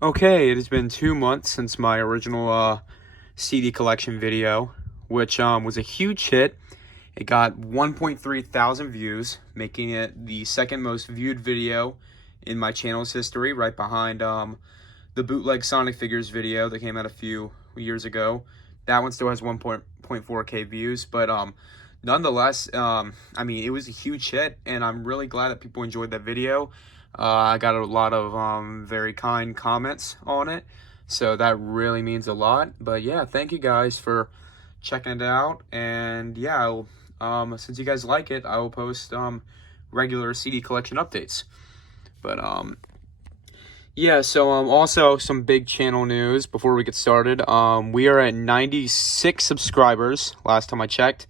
Okay, it has been 2 months since my original CD collection video, which was a huge hit. It got 1.3 thousand views, making it the second most viewed video in my channel's history, right behind the bootleg Sonic Figures video that came out a few years ago. That one still has 1.4K views, but nonetheless, I mean, it was a huge hit, and I'm really glad that people enjoyed that video. I got a lot of very kind comments on it, so that really means a lot. But yeah, thank you guys for checking it out, and yeah, since you guys like it, I will post regular CD collection updates. But yeah, so also some big channel news before we get started. We are at 96 subscribers last time I checked.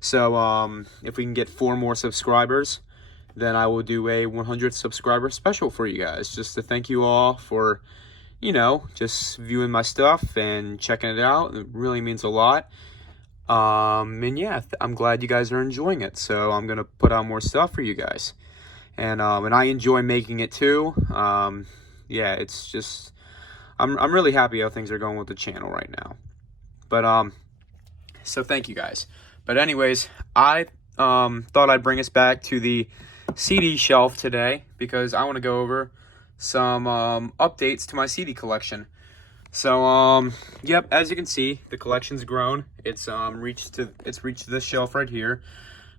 So if we can get 4 more subscribers, then I will do a 100 subscriber special for you guys, just to thank you all for, just viewing my stuff and checking it out. It really means a lot. And yeah, I'm glad you guys are enjoying it. So I'm gonna put out more stuff for you guys, and I enjoy making it too. Yeah, it's just I'm really happy how things are going with the channel right now. But so thank you guys. But anyways, I thought I'd bring us back to the CD shelf today because I want to go over some updates to my CD collection. So yep, as you can see, the collection's grown. It's reached this shelf right here.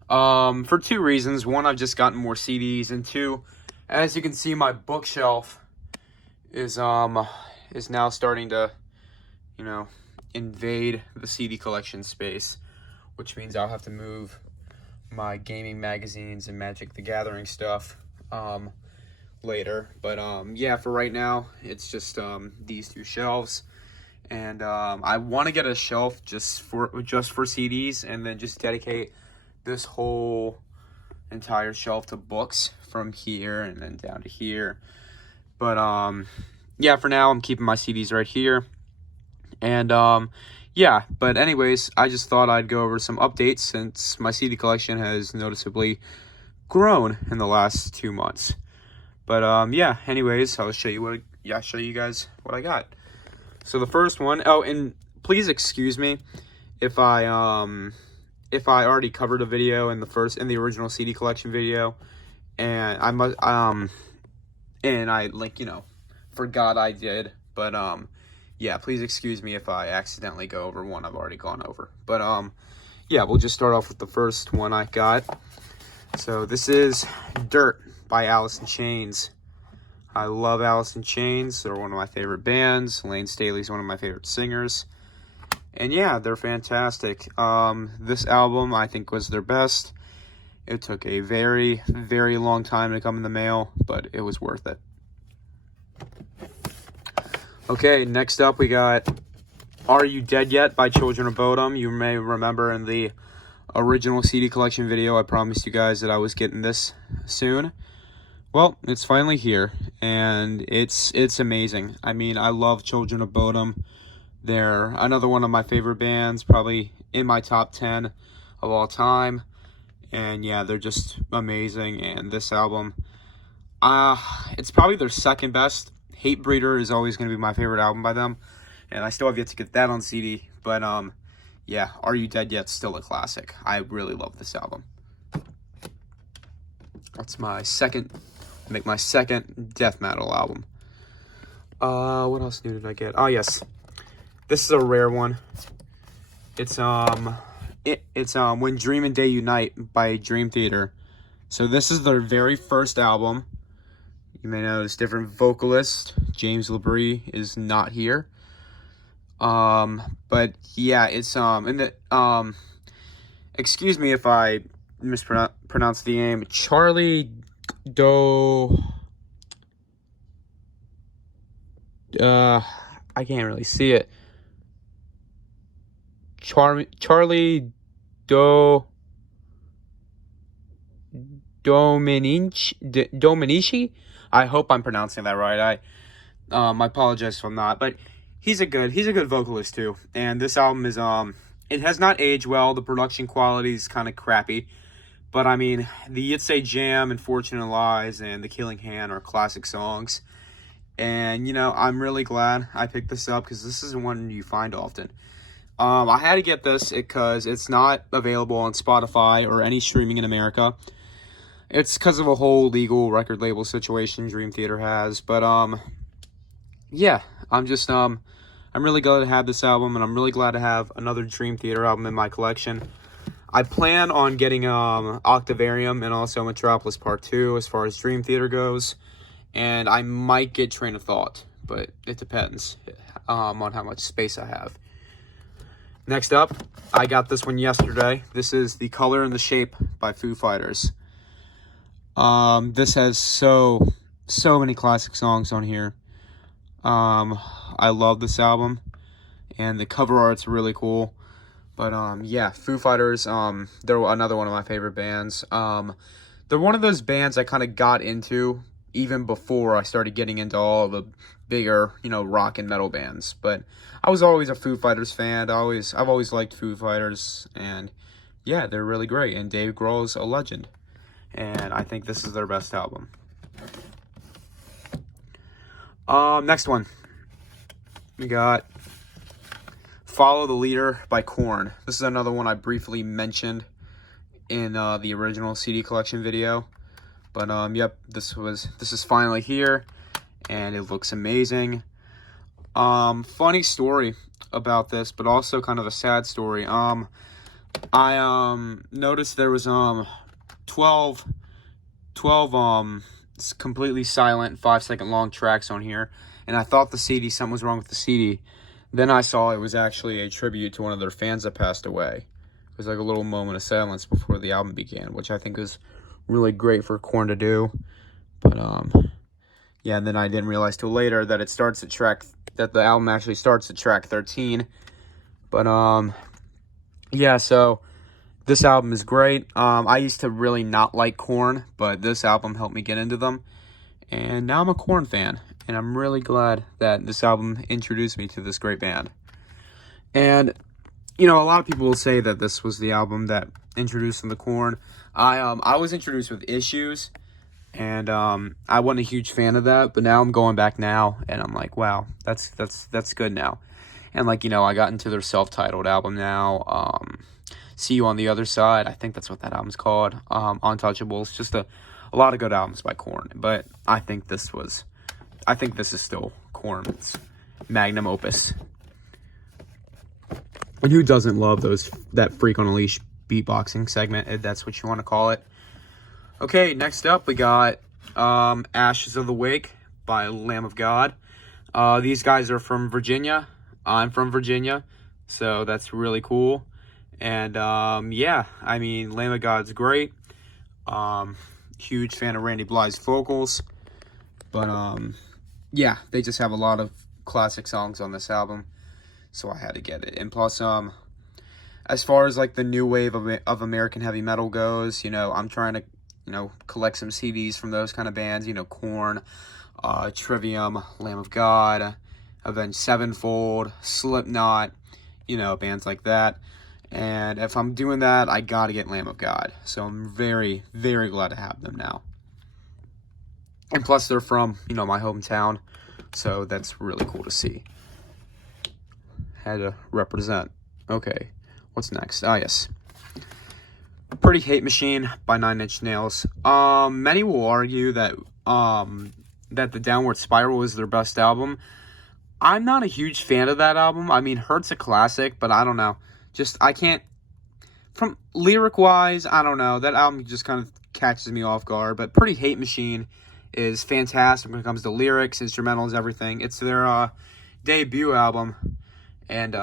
For 2 reasons. One, I've just gotten more CDs, and 2, as you can see, my bookshelf is now starting to, invade the CD collection space, which means I'll have to move my gaming magazines and Magic the Gathering stuff later. But yeah, for right now, it's just these 2 shelves, and I want to get a shelf just for CDs, and then just dedicate this whole entire shelf to books from here and then down to here. But yeah, for now I'm keeping my CDs right here. And yeah, but anyways, I just thought I'd go over some updates since my CD collection has noticeably grown in the last 2 months. But yeah, anyways, I'll show you guys what I got. So the first one, oh, and please excuse me if I already covered a video in the original CD collection video, and I forgot I did. But yeah, please excuse me if I accidentally go over one I've already gone over. But yeah, we'll just start off with the first one I got. So this is Dirt by Alice in Chains. I love Alice in Chains. They're one of my favorite bands. Lane Staley's one of my favorite singers. And yeah, they're fantastic. This album, I think, was their best. It took a very, very long time to come in the mail, but it was worth it. Okay, next up we got Are You Dead Yet by Children of Bodom. You may remember in the original CD collection video, I promised you guys that I was getting this soon. Well, it's finally here, and it's amazing. I mean, I love Children of Bodom. They're another one of my favorite bands, probably in my top 10 of all time. And yeah, they're just amazing. And this album, it's probably their second best. Hatebreeder is always going to be my favorite album by them, and I still have yet to get that on CD. But yeah, Are You Dead Yet? Still a classic. I really love this album. That's my second death metal album. What else new did I get? Oh yes, this is a rare one. It's When Dream and Day Unite by Dream Theater. So this is their very first album. You may notice different vocalist. James LaBrie is not here. But yeah, it's excuse me if I mispronounce the name. Charlie Do. I can't really see it. Charlie Dominici. I hope I'm pronouncing that right. I apologize if I'm not, but he's a good vocalist too. And this album is it has not aged well. The production quality is kind of crappy, but I mean, the It's a Jam and Fortune and Lies and The Killing Hand are classic songs. And, you know, I'm really glad I picked this up because this isn't one you find often. I had to get this because it's not available on Spotify or any streaming in America. It's because of a whole legal record label situation Dream Theater has. But, yeah, I'm really glad to have this album, and I'm really glad to have another Dream Theater album in my collection. I plan on getting Octavarium and also Metropolis Part 2 as far as Dream Theater goes. And I might get Train of Thought, but it depends on how much space I have. Next up, I got this one yesterday. This is The Color and the Shape by Foo Fighters. This has so many classic songs on here. I love this album, and the cover art's really cool. But yeah, Foo Fighters, they're another one of my favorite bands. They're one of those bands I kind of got into even before I started getting into all the bigger, you know, rock and metal bands. But I was always a Foo Fighters fan. I've always liked Foo Fighters, and yeah, they're really great. And Dave Grohl's a legend, and I think this is their best album. Next one, we got Follow the Leader by Korn. This is another one I briefly mentioned in the original CD collection video. But yep, this is finally here, and it looks amazing. Funny story about this, but also kind of a sad story. I noticed there was 12 completely silent 5-second long tracks on here, and I thought something was wrong with the CD. Then I saw it was actually a tribute to one of their fans that passed away. It was like a little moment of silence before the album began, which I think is really great for Korn to do. But yeah, and then I didn't realize till later that the album actually starts at track 13. But yeah, so this album is great. I used to really not like Korn, but this album helped me get into them, and now I'm a Korn fan, and I'm really glad that this album introduced me to this great band. And you know, a lot of people will say that this was the album that introduced them to Korn. I was introduced with Issues, and I wasn't a huge fan of that, but now I'm going back now, and I'm like, wow, that's good now. And like, you know, I got into their self-titled album now, See You on the Other Side. I think that's what that album's called. Untouchables. Just a lot of good albums by Korn, but I think this is still Korn's magnum opus. And who doesn't love that Freak on a Leash beatboxing segment, if that's what you want to call it? Okay, next up we got Ashes of the Wake by Lamb of God. These guys are from Virginia. I'm from Virginia, so that's really cool. And yeah, I mean, Lamb of God's great. Huge fan of Randy Blythe's vocals. But yeah, they just have a lot of classic songs on this album, so I had to get it. And plus, as far as like the new wave of American heavy metal goes, you know, I'm trying to, you know, collect some CDs from those kind of bands. You know, Korn, Trivium, Lamb of God, Avenged Sevenfold, Slipknot, you know, bands like that. And if I'm doing that, I gotta get Lamb of God. So I'm very, very glad to have them now. And plus, they're from, you know, my hometown, so that's really cool to see. Had to represent. Okay, what's next? Ah, yes. Pretty Hate Machine by Nine Inch Nails. Many will argue that that the Downward Spiral is their best album. I'm not a huge fan of that album. I mean, Hurt's a classic, but I don't know. Just, I can't, from lyric-wise, I don't know. That album just kind of catches me off guard. But Pretty Hate Machine is fantastic when it comes to lyrics, instrumentals, everything. It's their debut album. And,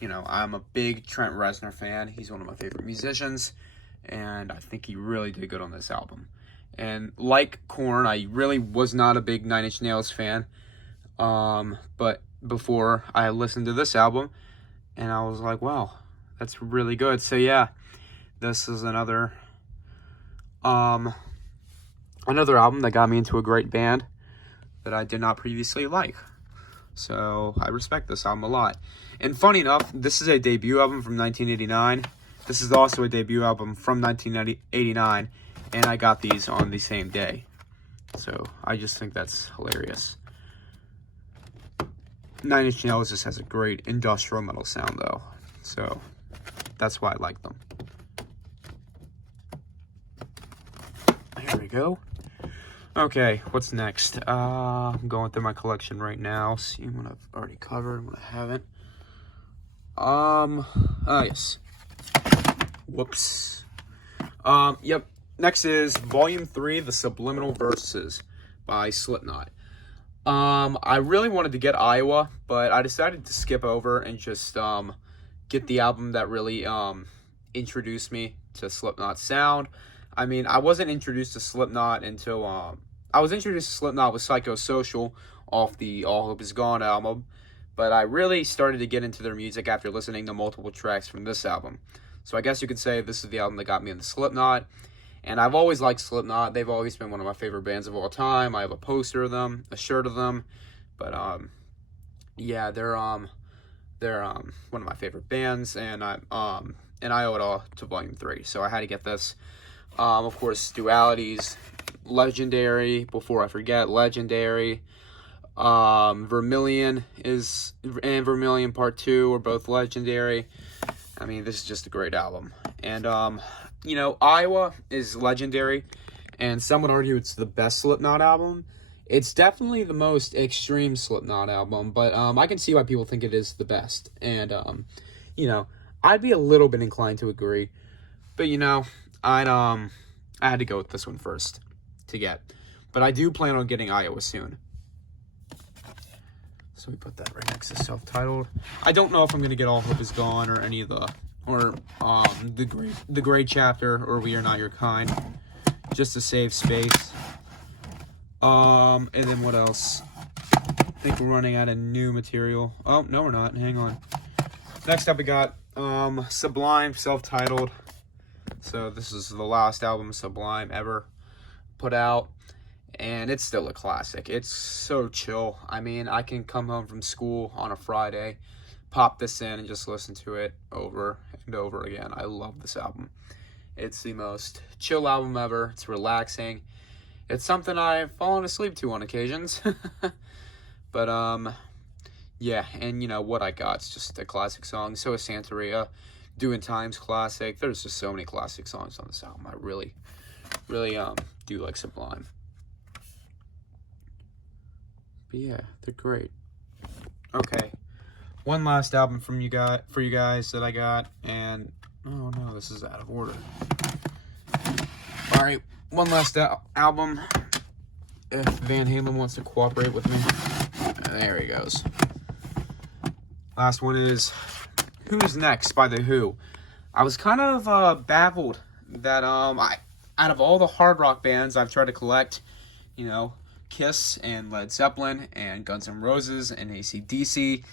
you know, I'm a big Trent Reznor fan. He's one of my favorite musicians. And I think he really did good on this album. And like Korn, I really was not a big Nine Inch Nails fan. But before I listened to this album, and I was like, wow, that's really good. So yeah, this is another album that got me into a great band that I did not previously like. So I respect this album a lot. And funny enough, this is a debut album from 1989. This is also a debut album from 1989, and I got these on the same day. So I just think that's hilarious. Nine Inch Nails just has a great industrial metal sound, though. So that's why I like them. Here we go. Okay, what's next? I'm going through my collection right now, seeing what I've already covered and what I haven't. Yes. Whoops. Yep. Next is Volume 3, The Subliminal Verses by Slipknot. I really wanted to get Iowa, but I decided to skip over and just, get the album that really, introduced me to Slipknot's sound. I mean, I wasn't introduced to Slipknot until, I was introduced to Slipknot with Psychosocial off the All Hope Is Gone album, but I really started to get into their music after listening to multiple tracks from this album. So I guess you could say this is the album that got me into Slipknot, and I've always liked Slipknot. They've always been one of my favorite bands of all time. I have a poster of them, a shirt of them, but, yeah, they're one of my favorite bands, and I owe it all to Volume 3, so I had to get this. Of course, Duality's Legendary, Before I Forget, Legendary. Vermilion and Vermilion Part 2 are both legendary. I mean, this is just a great album. And, you know, Iowa is legendary, and some would argue it's the best Slipknot album. It's definitely the most extreme Slipknot album, but I can see why people think it is the best. And, you know, I'd be a little bit inclined to agree. But, you know, I had to go with this one first to get. But I do plan on getting Iowa soon. So we put that right next to self-titled. I don't know if I'm going to get All Hope Is Gone or any of the, or the Great Chapter or We Are Not Your Kind, just to save space. And then what else? I think we're running out of new material. Oh, no we're not. Hang on. Next up we got Sublime, self-titled. So this is the last album Sublime ever put out, and it's still a classic. It's so chill. I mean, I can come home from school on a Friday, pop this in, and just listen to it over and over again. I love this album. It's the most chill album ever. It's relaxing. It's something I've fallen asleep to on occasions. But, yeah, and you know what I got? It's just a classic song. So is Santeria. Doing Time's classic. There's just so many classic songs on this album. I really do like Sublime. But yeah, they're great. Okay, one last album for you guys that I got, and oh no, this is out of order. All right, one last album. If Van Halen wants to cooperate with me, there he goes. Last one is Who's Next by The Who. I was kind of baffled that out of all the hard rock bands I've tried to collect, you know, Kiss and Led Zeppelin and Guns N' Roses and AC/DC,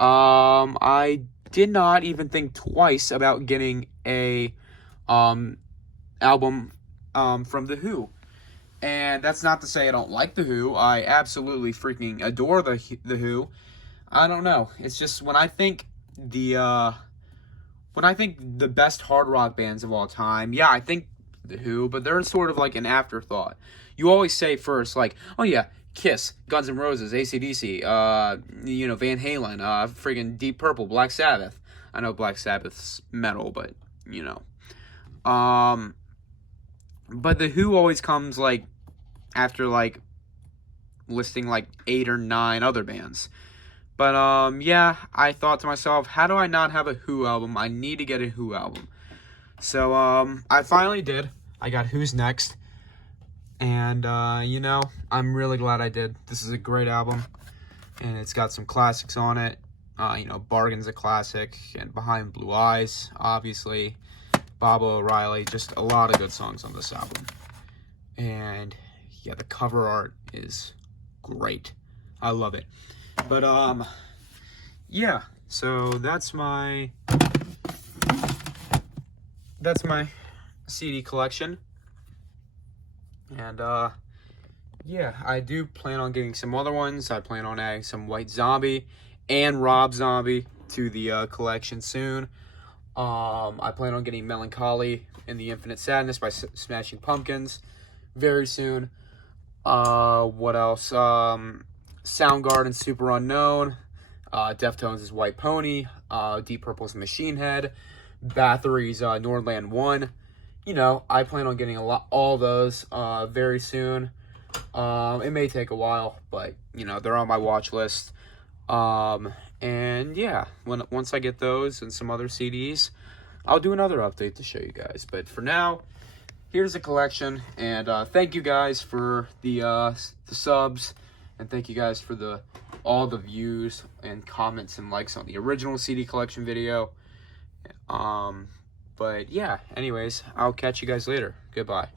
I did not even think twice about getting a album from The Who. And that's not to say I don't like The Who. I absolutely freaking adore The Who. I don't know. It's just when I think the best hard rock bands of all time, yeah, I think The Who, but they're sort of like an afterthought. You always say first, like, oh yeah, Kiss, Guns N' Roses, AC/DC, you know, Van Halen, friggin' Deep Purple, Black Sabbath. I know Black Sabbath's metal, but, you know. But The Who always comes, like, after, like, listing, like, 8 or 9 other bands. But, yeah, I thought to myself, how do I not have a Who album? I need to get a Who album. So, I finally did. I got Who's Next. And, you know, I'm really glad I did. This is a great album. And it's got some classics on it. You know, Bargain's a classic. And Behind Blue Eyes, obviously. Baba O'Riley. Just a lot of good songs on this album. And, yeah, the cover art is great. I love it. But, yeah. So, that's my CD collection. And, yeah, I do plan on getting some other ones. I plan on adding some White Zombie and Rob Zombie to the collection soon. I plan on getting Melancholy and the Infinite Sadness by Smashing Pumpkins very soon. What else? Soundgarden, Super Unknown. Deftones' White Pony, Deep Purple's Machine Head, Bathory's Nordland 1. You know, I plan on getting all those very soon. It may take a while, but you know, they're on my watch list. And yeah, once I get those and some other CDs, I'll do another update to show you guys. But for now, here's the collection, and thank you guys for the subs, and thank you guys for all the views and comments and likes on the original CD collection video. But yeah, anyways, I'll catch you guys later. Goodbye.